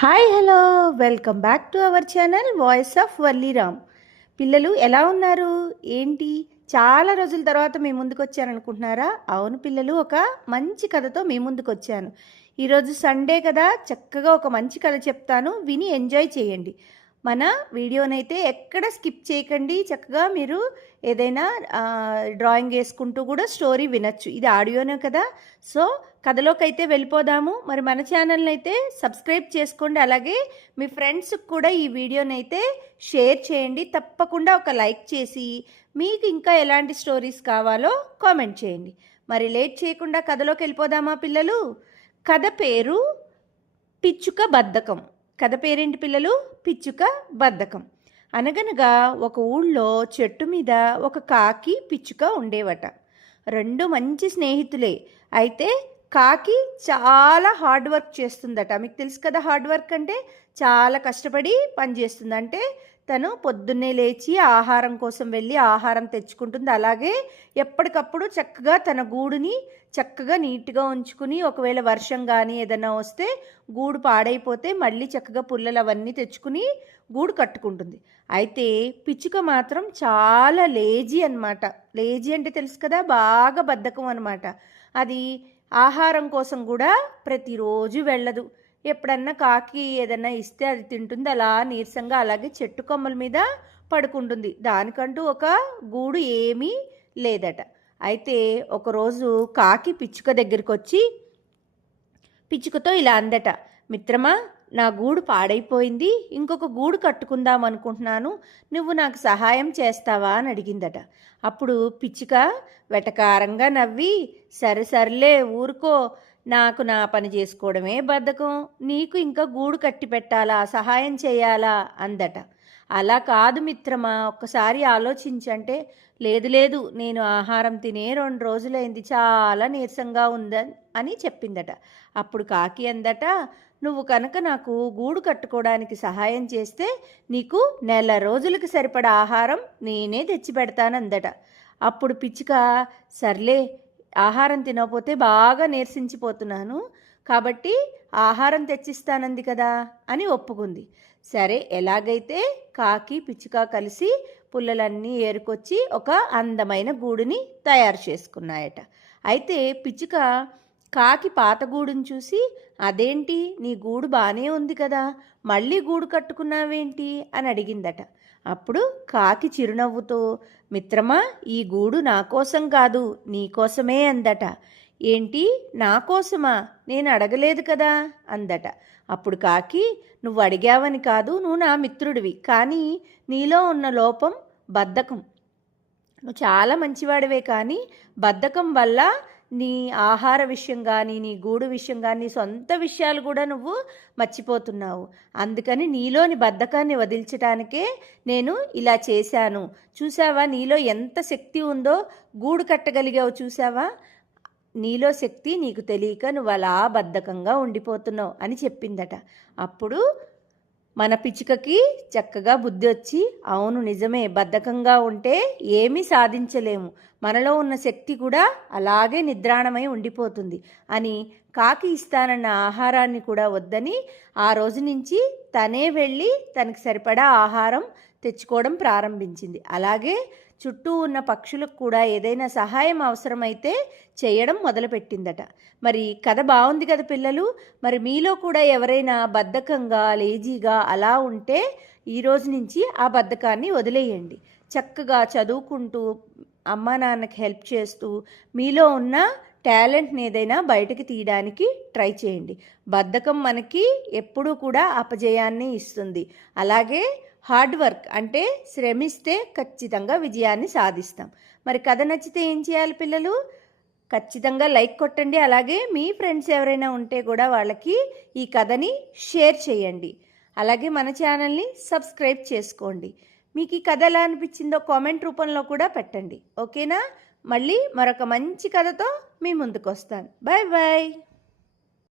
Hi hello welcome back to our channel voice of Valliram పిల్లలు ఎలా ఉన్నారు? ఏంటి? చాలా రోజుల తర్వాత మీ ముందుకు వచ్చాను అనుకుంటున్నారా? అవును పిల్లలు ఒక మంచి కథతో మీ ముందుకు వచ్చాను. ఈరోజు సండే కదా చక్కగా ఒక మంచి కథ చెప్తాను. విని ఎంజాయ్ చేయండి. మన వీడియోనైతే ఎక్కడ స్కిప్ చేయకండి. చక్కగా మీరు ఏదైనా డ్రాయింగ్ వేసుకుంటూ కూడా స్టోరీ వినొచ్చు. ఇది ఆడియోనే కదా. సో కథలోకి అయితే వెళ్ళిపోదాము. మరి మన ఛానల్ని అయితే సబ్స్క్రైబ్ చేసుకోండి. అలాగే మీ ఫ్రెండ్స్కి కూడా ఈ వీడియోని అయితే షేర్ చేయండి. తప్పకుండా ఒక లైక్ చేసి మీకు ఇంకా ఎలాంటి స్టోరీస్ కావాలో కామెంట్ చేయండి. మరి లేట్ చేయకుండా కథలోకి వెళ్ళిపోదామా పిల్లలు? కథ పేరు పిచ్చుక బద్ధకం. కథ పేరేంటి పిల్లలు? పిచ్చుక బద్ధకం. అనగనగా ఒక ఊళ్ళో చెట్టు మీద ఒక కాకి పిచ్చుక ఉండేవట. రెండు మంచి స్నేహితులే. అయితే కాకి చాలా హార్డ్ వర్క్ చేస్తుందట. మీకు తెలుసు కదా హార్డ్ వర్క్ అంటే చాలా కష్టపడి పనిచేస్తుంది అంటే తను పొద్దున్నే లేచి ఆహారం కోసం వెళ్ళి ఆహారం తెచ్చుకుంటుంది. అలాగే ఎప్పటికప్పుడు చక్కగా తన గూడుని చక్కగా నీట్గా ఉంచుకుని ఒకవేళ వర్షం కానీ ఏదైనా వస్తే గూడు పాడైపోతే మళ్ళీ చక్కగా పుల్లలు అవన్నీ తెచ్చుకుని గూడు కట్టుకుంటుంది. అయితే పిచ్చుక మాత్రం చాలా లేజీ అన్నమాట. లేజీ అంటే తెలుసు కదా బాగా బద్ధకం అనమాట అది ఆహారం కోసం కూడా ప్రతిరోజు వెళ్ళదు. ఎప్పుడన్నా కాకి ఏదన్నా ఇస్తే అది తింటుంది. అలా నీరసంగా అలాగే చెట్టు కొమ్మల మీద పడుకుంటుంది. దానికంటూ ఒక గూడు ఏమీ లేదట. అయితే ఒకరోజు కాకి పిచ్చుక దగ్గరికి వచ్చి పిచ్చుకతో ఇలా అందట మిత్రమా నా గూడు పాడైపోయింది ఇంకొక గూడు కట్టుకుందాం అనుకుంటున్నాను నువ్వు నాకు సహాయం చేస్తావా అని అడిగిందట. అప్పుడు పిచ్చుక వెటకారంగా నవ్వి సరే సర్లే ఊరుకో నాకు నా పని చేసుకోవడమే బద్ధకం నీకు ఇంకా గూడు కట్టి పెట్టాలా సహాయం చేయాలా అందట. అలా కాదు మిత్రమా ఒక్కసారి ఆలోచించంటే లేదు లేదు నేను ఆహారం తినే రెండు రోజులైంది చాలా నీరసంగా ఉందని అని చెప్పిందట. అప్పుడు కాకి అందట నువ్వు కనుక నాకు గూడు కట్టుకోవడానికి సహాయం చేస్తే నీకు నెల రోజులకు సరిపడా ఆహారం నేనే తెచ్చిపెడతానందట అప్పుడు పిచ్చుక సర్లే ఆహారం తినకపోతే బాగా నీరసించిపోతున్నాను కాబట్టి ఆహారం తెచ్చిస్తానంది కదా అని ఒప్పుకుంది. సరే ఎలాగైతే కాకి పిచ్చుక కలిసి పుల్లలన్నీ ఏరుకొచ్చి ఒక అందమైన గూడుని తయారు చేసుకున్నాయట. అయితే పిచ్చుక కాకి పాత గూడుని చూసి అదేంటి? నీ గూడు బాగానే ఉంది కదా మళ్ళీ గూడు కట్టుకున్నావేంటి? అని అడిగిందట. అప్పుడు కాకి చిరునవ్వుతో మిత్రమా ఈ గూడు నా కోసం కాదు నీ కోసమే అందట. ఏంటి నా కోసమా? నేను అడగలేదు కదా? అందట. అప్పుడు కాకి నువ్వు అడిగావని కాదు నువ్వు నా మిత్రుడివి. కానీ నీలో ఉన్న లోపం బద్ధకం. నువ్వు చాలా మంచివాడివే కానీ బద్ధకం వల్ల నీ ఆహార విషయం కానీ నీ గూడు విషయం కానీ నీ సొంత విషయాలు కూడా నువ్వు మర్చిపోతున్నావు. అందుకని నీలోని బద్ధకాన్ని వదిల్చడానికే నేను ఇలా చేశాను. చూసావా నీలో ఎంత శక్తి ఉందో గూడు కట్టగలిగావు చూసావా నీలో శక్తి నీకు తెలియక నువ్వు అలా బద్ధకంగా ఉండిపోతున్నావు అని చెప్పిందట. అప్పుడు మన పిచ్చుకకి చక్కగా బుద్ధి వచ్చి అవును నిజమే బద్ధకంగా ఉంటే ఏమీ సాధించలేము. మనలో ఉన్న శక్తి కూడా అలాగే నిద్రాణమై ఉండిపోతుంది. అని కాకి ఇస్తానన్న ఆహారాన్ని కూడా వద్దని ఆ రోజు నుంచి తనే వెళ్ళి తనకి సరిపడా ఆహారం తెచ్చుకోవడం ప్రారంభించింది. అలాగే చుట్టూ ఉన్న పక్షులకు కూడా ఏదైనా సహాయం అవసరమైతే చేయడం మొదలుపెట్టిందట. మరి కథ బాగుంది కదా పిల్లలు? మరి మీలో కూడా ఎవరైనా బద్ధకంగా లేజీగా అలా ఉంటే ఈ రోజు నుంచి ఆ బద్ధకాన్ని వదిలేయండి. చక్కగా చదువుకుంటూ అమ్మా నాన్నకి హెల్ప్ చేస్తూ మీలో ఉన్న టాలెంట్ని ఏదైనా బయటకు తీయడానికి ట్రై చేయండి. బద్ధకం మనకి ఎప్పుడూ కూడా అపజయాన్ని ఇస్తుంది. అలాగే హార్డ్ వర్క్ అంటే శ్రమిస్తే ఖచ్చితంగా విజయాన్ని సాధిస్తాం. మరి కథ నచ్చితే ఏం చేయాలి పిల్లలు? ఖచ్చితంగా లైక్ కొట్టండి. అలాగే మీ ఫ్రెండ్స్ ఎవరైనా ఉంటే కూడా వాళ్ళకి ఈ కథని షేర్ చేయండి. అలాగే మన ఛానల్ని సబ్స్క్రైబ్ చేసుకోండి. మీకు ఈ కథ ఎలా అనిపించిందో కామెంట్ రూపంలో కూడా పెట్టండి. ఓకేనా? మళ్ళీ మరొక మంచి కథతో మీ ముందుకు వస్తాను బాయ్ బాయ్